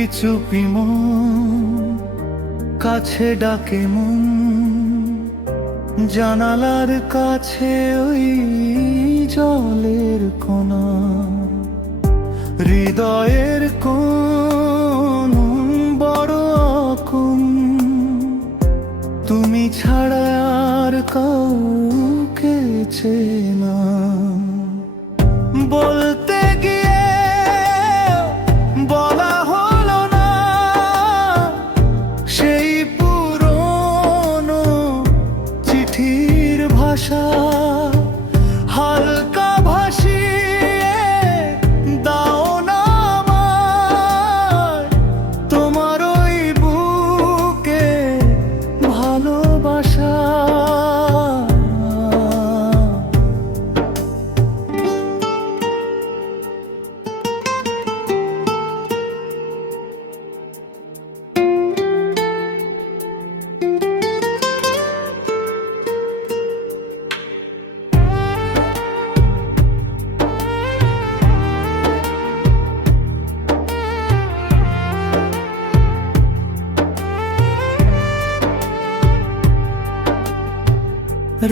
চুপি চুপি মন কাছে ডাকে মন, জানালার কাছে ওই জলের কোনা, হৃদয়ের কোন বড় কোন, তুমি ছাড়া আর কাউকে চেনা। বলতে গিয়ে বলা হলো না সেই পুরনো চিঠির ভাষা, হালকা ভাসিয়ে দাও না আমায় তোমার ওই বুকে ভালোবাসা।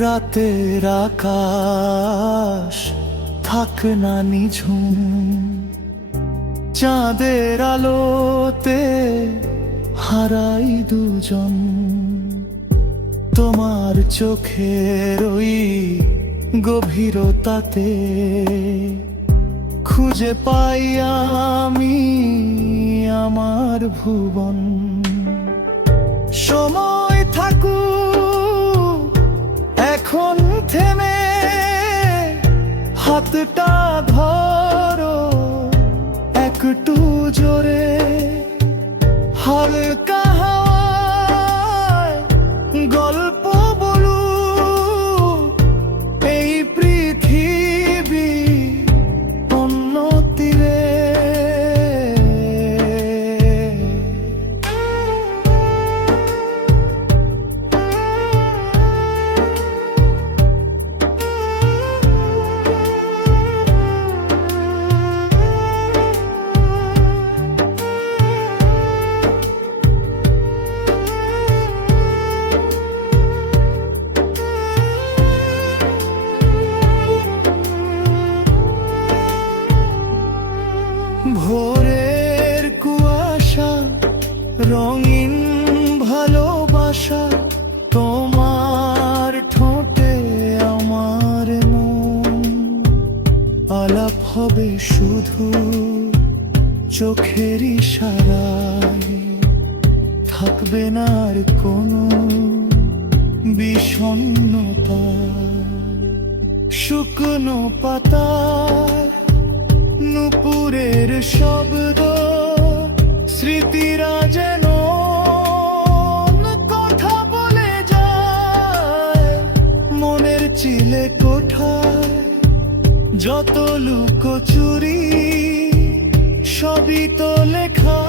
রাতের আকাশ থাক না নিঝুম, চাঁদের আলোতে হারাই দুজন, তোমার চোখের ওই গভীরতাতে খুঁজে পাই আমি আমার ভুবন। সময় থাকুক এখন থেমে, হাতটা ধরো একটু জোরে, হালকা হাওয়ায় গল্প বলু এই পৃথিবী অন্য তীরে। ভোরের কুয়াশা রঙিন ভালোবাসা, তোমার ঠোঁটে আমার মন, আলাপ হবে শুধু চোখের ইশারায়, থাকবে না আর কোনো বিষণ্ণতা। শুকনো পাতায় নুপুরের শব্দ, স্মৃতিরা যেন কথা বলে যায় মনের চিলে কোঠায়, যত লুকোচুরি সবই তো লেখা।